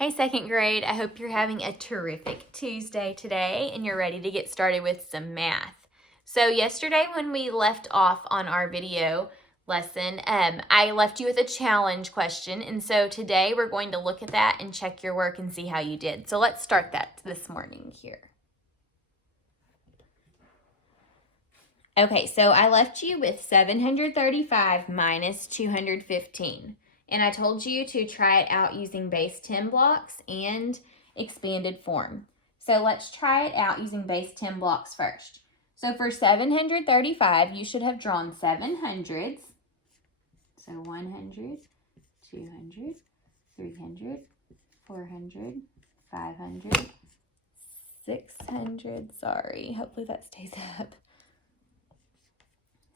Hey, second grade, I hope you're having a terrific Tuesday today and you're ready to get started with some math. So yesterday when we left off on our video lesson, I left you with a challenge question, and so today we're going to look at that and check your work and see how you did. So let's start that this morning here. Okay, so I left you with 735 minus 215. And I told you to try it out using base 10 blocks and expanded form. So let's try it out using base 10 blocks first. So for 735, you should have drawn 700s. So 100, 200, 300, 400, 500, 600, sorry, hopefully that stays up.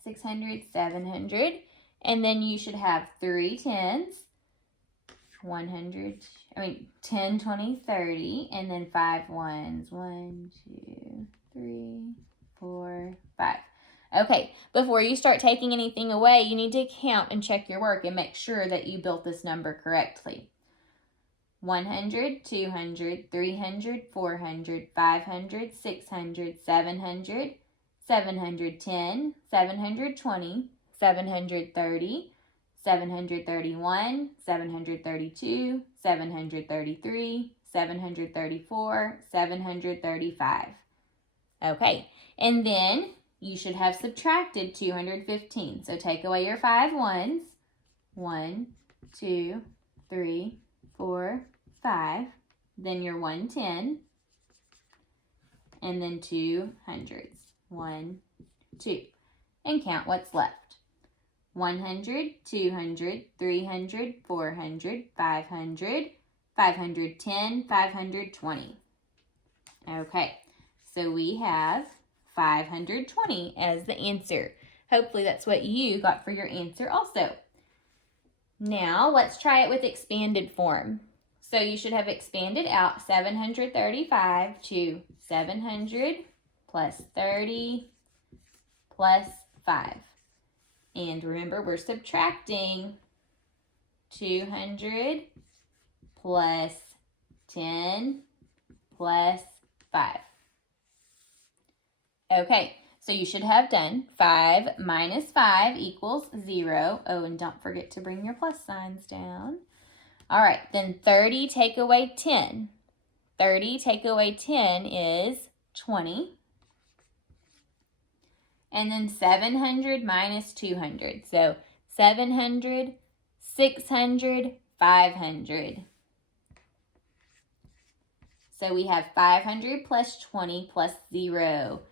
600, 700, and then you should have 3 10s, 10, 20, 30, and then 5 1s, 1, 2, 3, 4, 5. Okay, before you start taking anything away, you need to count and check your work and make sure that you built this number correctly. 100, 200, 300, 400, 500, 600, 700, 710, 720, 730, 731, 732, 733, 734, 735. Okay, and then you should have subtracted 215. So take away your 5 1s. 1, 2, 3, 4, 5. Then your 110. And then 2 hundreds. 1, 2. And count what's left. 100, 200, 300, 400, 500, 510, 520. Okay, so we have 520 as the answer. Hopefully that's what you got for your answer also. Now let's try it with expanded form. So you should have expanded out 735 to 700 plus 30 plus 5. And remember, we're subtracting 200 plus 10 plus 5. Okay, so you should have done 5 minus 5 equals 0. Oh, and don't forget to bring your plus signs down. All right, then 30 take away 10. 30 take away 10 is 20. And then 700 minus 200. So 700, 600, 500. So we have 500 plus 20 plus 0.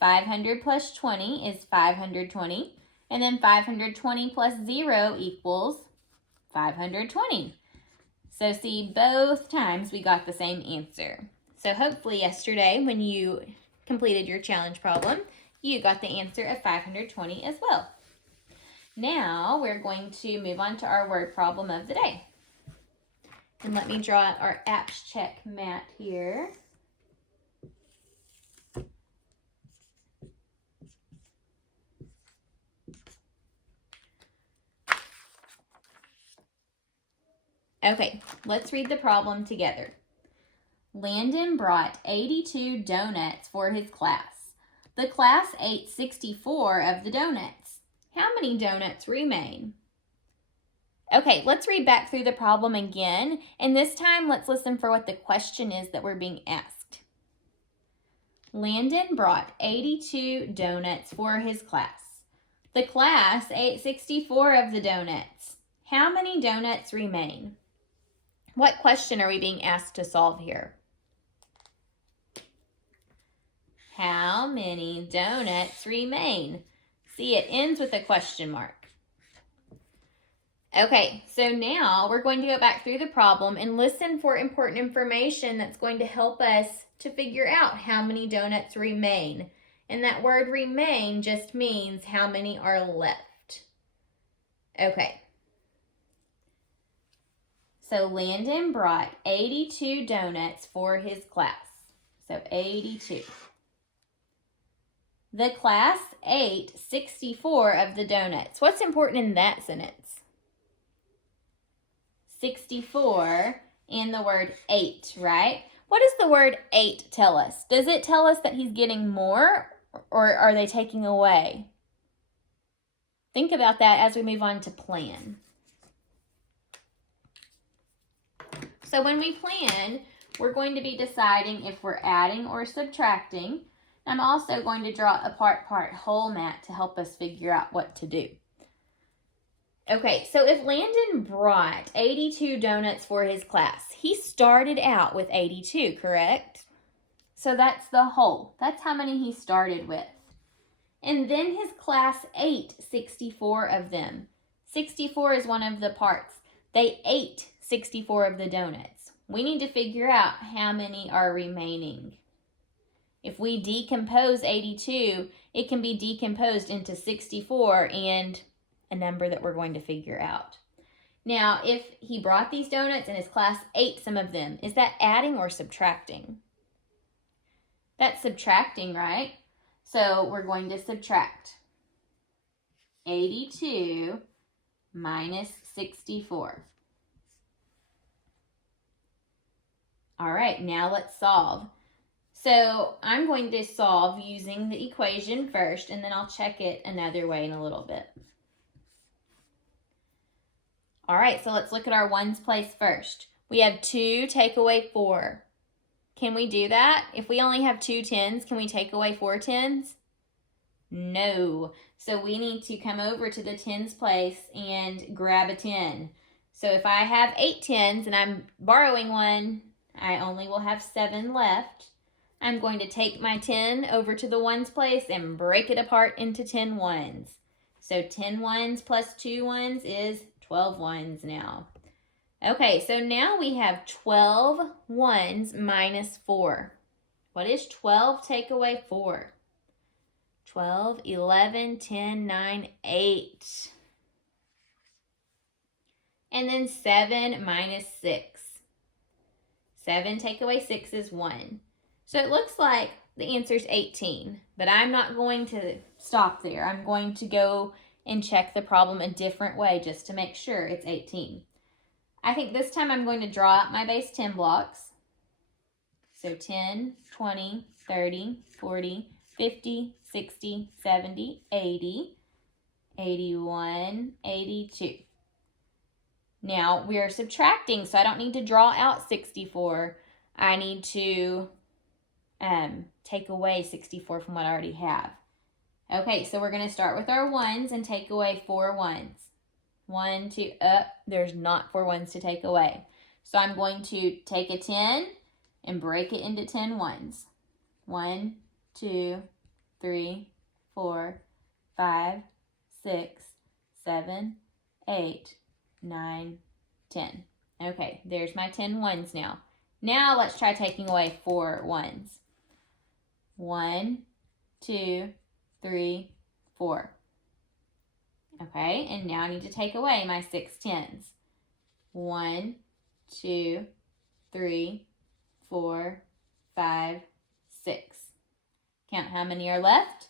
500 plus 20 is 520. And then 520 plus 0 equals 520. So see, both times we got the same answer. So hopefully yesterday when you completed your challenge problem, you got the answer of 520 as well. Now we're going to move on to our word problem of the day. And let me draw out our apps check mat here. Okay, let's read the problem together. Landon brought 82 donuts for his class. The class ate 64 of the donuts. How many donuts remain? Okay, let's read back through the problem again, and this time let's listen for what the question is that we're being asked. Landon brought 82 donuts for his class. The class ate 64 of the donuts. How many donuts remain? What question are we being asked to solve here? How many donuts remain? See, it ends with a question mark. Okay, so now we're going to go back through the problem and listen for important information that's going to help us to figure out how many donuts remain. And that word remain just means how many are left. Okay. So Landon brought 82 donuts for his class. So 82. The class ate 64 of the donuts. What's important in that sentence? 64 and the word 8, right? What does the word 8 tell us? Does it tell us that he's getting more, or are they taking away? Think about that as we move on to plan. So when we plan, we're going to be deciding if we're adding or subtracting. I'm also going to draw a part whole mat to help us figure out what to do. Okay, so if Landon brought 82 donuts for his class, he started out with 82, correct? So that's the whole. That's how many he started with. And then his class ate 64 of them. 64 is one of the parts. They ate 64 of the donuts. We need to figure out how many are remaining. If we decompose 82, it can be decomposed into 64 and a number that we're going to figure out. Now, if he brought these donuts and his class ate some of them, is that adding or subtracting? That's subtracting, right? So we're going to subtract 82 minus 64. All right, now let's solve. So I'm going to solve using the equation first, and then I'll check it another way in a little bit. All right, so let's look at our ones place first. We have 2, take away 4. Can we do that? If we only have 2 10s, can we take away 4 10s? No. So we need to come over to the tens place and grab a 10. So if I have 8 10s and I'm borrowing one, I only will have 7 left. I'm going to take my 10 over to the ones place and break it apart into 10 ones. So 10 ones plus 2 ones is 12 ones now. Okay, so now we have 12 ones minus 4. What is 12 take away 4? 12, 11, 10, 9, 8. And then 7 minus 6. 7 take away 6 is 1. So it looks like the answer is 18, but I'm not going to stop there. I'm going to go and check the problem a different way just to make sure it's 18. I think this time I'm going to draw out my base 10 blocks. So 10, 20, 30, 40, 50, 60, 70, 80, 81, 82. Now we are subtracting, so I don't need to draw out 64. I need to take away 64 from what I already have. Okay, so we're going to start with our ones and take away 4 ones. 1, 2, there's not 4 ones to take away. So I'm going to take a 10 and break it into 10 ones. 1, 2, 3, 4, 5, 6, 7, 8, 9, 10. Okay, there's my 10 ones now. Now let's try taking away 4 ones. 1, 2, 3, 4. Okay, and now I need to take away my 6 10s. 1, 2, 3, 4, 5, 6. Count how many are left.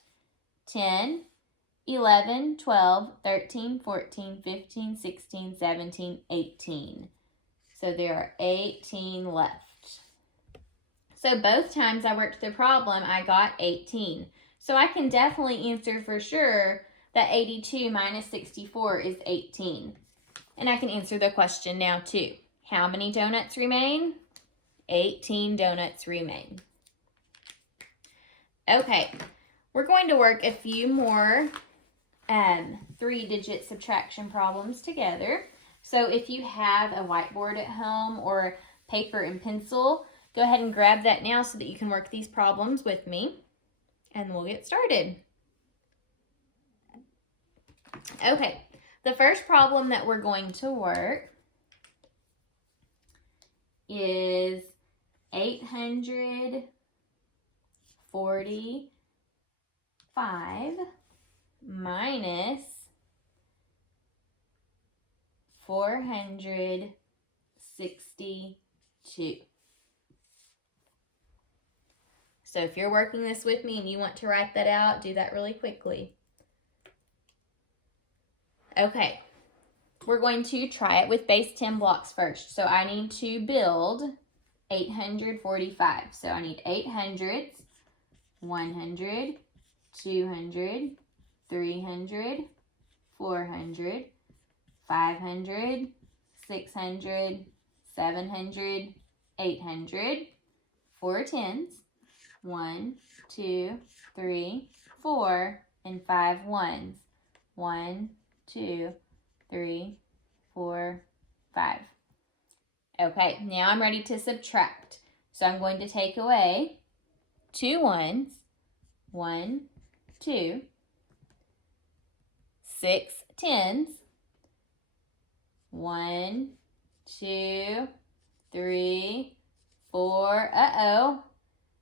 10, 11, 12, 13, 14, 15, 16, 17, 18. So there are 18 left. So both times I worked the problem, I got 18. So I can definitely answer for sure that 82 minus 64 is 18. And I can answer the question now too. How many donuts remain? 18 donuts remain. Okay, we're going to work a few more 3-digit subtraction problems together. So if you have a whiteboard at home or paper and pencil, go ahead and grab that now so that you can work these problems with me. And we'll get started. Okay, the first problem that we're going to work is 845 minus 462. So if you're working this with me and you want to write that out, do that really quickly. Okay, we're going to try it with base 10 blocks first. So I need to build 845. So I need 800s, 100, 200, 300, 400, 500, 600, 700, 800, 4 tens, 1, 2, 3, 4, and 5 ones. 1, 2, 3, 4, 5. Okay, now I'm ready to subtract. So I'm going to take away 2 ones, 1, 2, 6 tens, 1, 2, 3, 4. Uh-oh.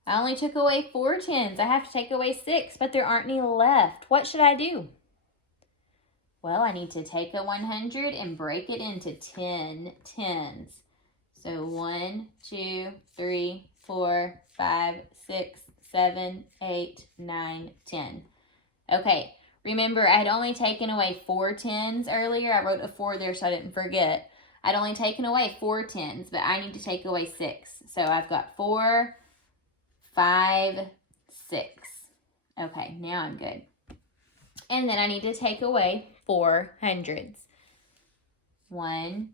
I only took away 4 tens. I have to take away 6, but there aren't any left. What should I do? Well, I need to take a 100 and break it into 10 tens. So 1, 2, 3, 4, 5, 6, 7, 8, 9, 10. Okay, remember I had only taken away 4 tens earlier. I wrote a 4 there so I didn't forget. I'd only taken away 4 tens, but I need to take away 6. So I've got 4, 5, 6. Okay, now I'm good. And then I need to take away 4 hundreds. 1,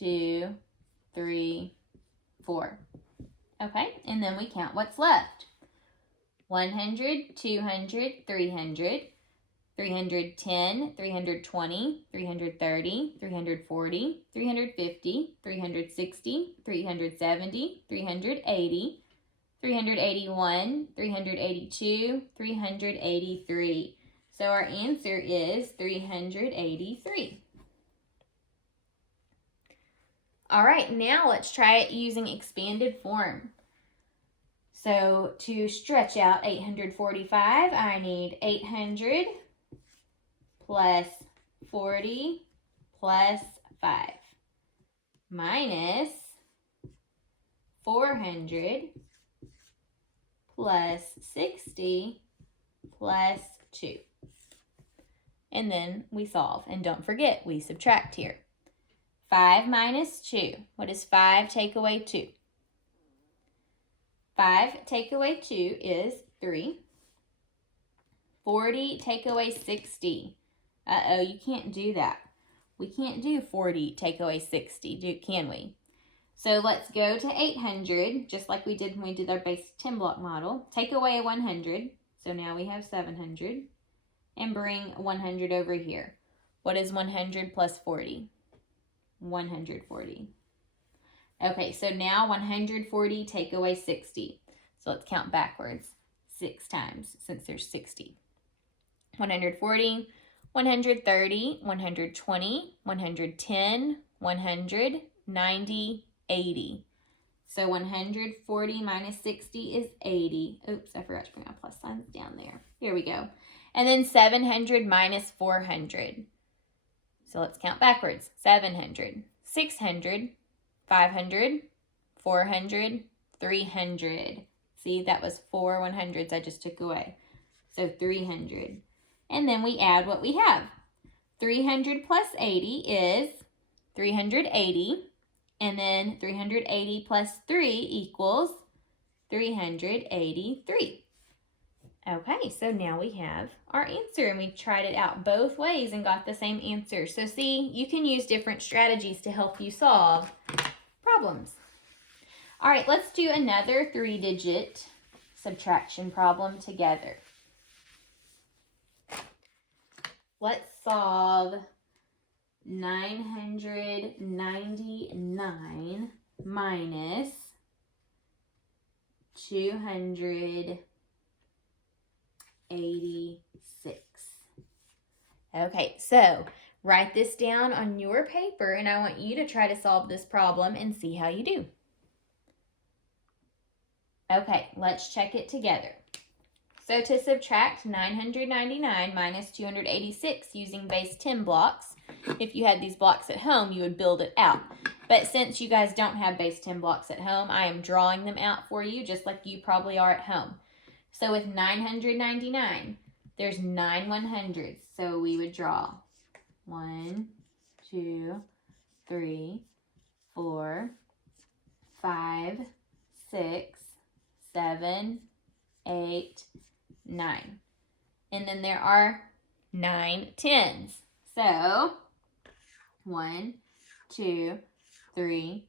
2, 3, 4. Okay, and then we count what's left. 100, 200, 300, 310, 320, 330, 340, 350, 360, 370, 380, 381, 382, 383. So our answer is 383. All right, now let's try it using expanded form. So to stretch out 845, I need 800 plus 40 plus 5 minus 400 plus 60 plus 2. And then we solve. And don't forget, we subtract here. 5 minus 2. What does 5 take away 2? 5 take away 2 is 3. 40 take away 60. Uh-oh, you can't do that. We can't do 40 take away 60, can we? So let's go to 800, just like we did when we did our base 10 block model. Take away a 100, so now we have 700. And bring 100 over here. What is 100 plus 40? 140. Okay, so now 140 take away 60. So let's count backwards 6 times since there's 60. 140, 130, 120, 110, 100, 90, 80. So 140 minus 60 is 80. Oops, I forgot to bring my plus signs down there. Here we go. And then 700 minus 400. So let's count backwards. 700, 600, 500, 400, 300. See, that was 4 100s I just took away. So 300. And then we add what we have. 300 plus 80 is 380. And then 380 plus 3 equals 383. Okay, so now we have our answer, and we tried it out both ways and got the same answer. So see, you can use different strategies to help you solve problems. All right, let's do another 3-digit subtraction problem together. Let's solve 999 minus 286. Okay, so write this down on your paper, and I want you to try to solve this problem and see how you do. Okay, let's check it together. So to subtract 999 minus 286 using base 10 blocks, if you had these blocks at home, you would build it out. But since you guys don't have base 10 blocks at home, I am drawing them out for you just like you probably are at home. So with 999, there's 9 100s. So we would draw 1, 2, 3, 4, 5, 6, 7, 8, 9. And then there are 9 tens. So 1, 2, 3,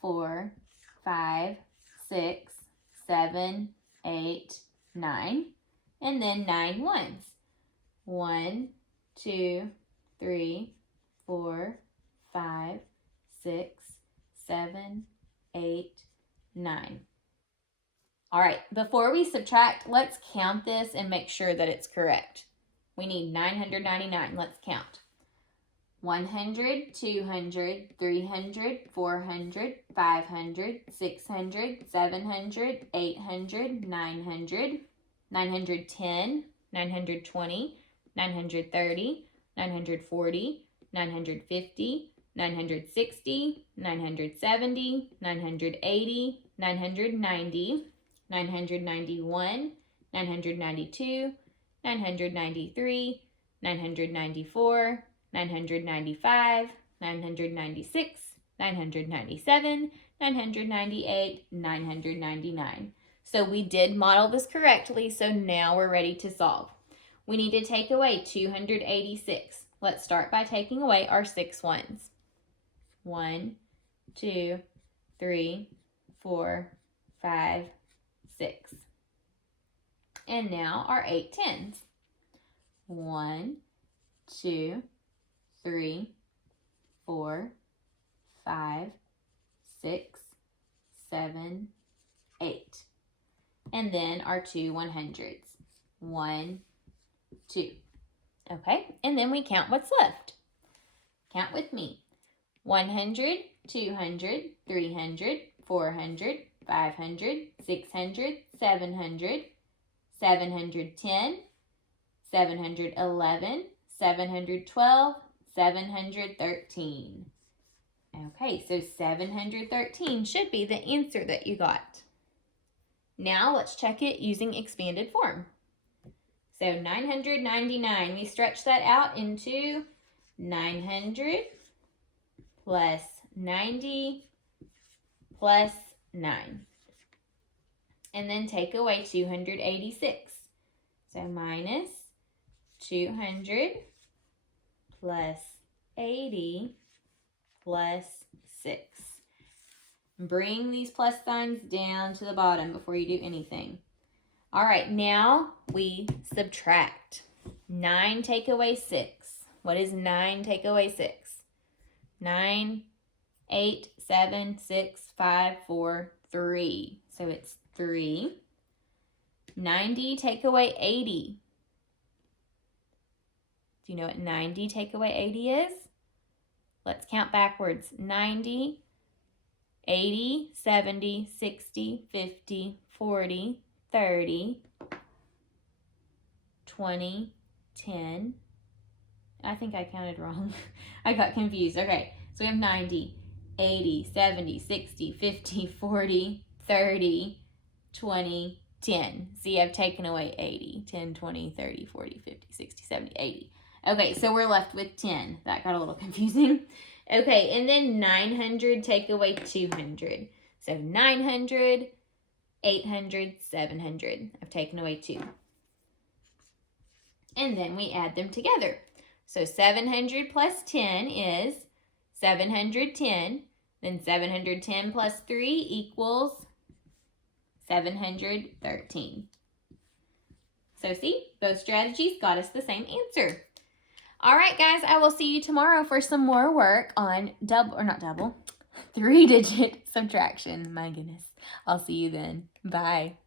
4, 5, 6, 7, 8, 9. And then 9 ones. 1, 2, 3, 4, 5, 6, 7, 8, 9. All right, before we subtract, let's count this and make sure that it's correct. We need 999. Let's count. 100, 200, 300, 400, 500, 600, 700, 800, 900, 910, 920, 930, 940, 950, 960, 970, 980, 990, 991, 992, 993, 994, 995, 996, 997, 998, 999. So we did model this correctly, so now we're ready to solve. We need to take away 286. Let's start by taking away our 6 ones. 1, 2, 3, 4, 5, 6. And now our 8 tens. 1, 2, 3, 4, 5, 6, 7, 8. And then our 2 100s. 1, 2. Okay, and then we count what's left. Count with me. 100, 200, 300, 400, 500, 600, 700, 710, 711, 712, 713. Okay, so 713 should be the answer that you got. Now let's check it using expanded form. So 999, we stretch that out into 900 plus 90 plus 9. And then take away 286. So minus 200 plus 80 plus 6. Bring these plus signs down to the bottom before you do anything. All right, now we subtract. 9 take away 6. What is 9 take away 6? 9, 8, 7, 6, 5, 4, 3. So it's 3. 90 take away 80. Do you know what 90 take away 80 is? Let's count backwards. 90, 80, 70, 60, 50, 40, 30, 20, 10. I think I counted wrong. I got confused. Okay, so we have 90, 80, 70, 60, 50, 40, 30, 20, 10. See, I've taken away 80. 10, 20, 30, 40, 50, 60, 70, 80. Okay, so we're left with 10. That got a little confusing. Okay, and then 900 take away 200. So 900, 800, 700. I've taken away 2. And then we add them together. So 700 plus 10 is 710. Then 710 plus 3 equals 713. So see, both strategies got us the same answer. All right, guys, I will see you tomorrow for some more work on 3-digit subtraction. My goodness. I'll see you then. Bye.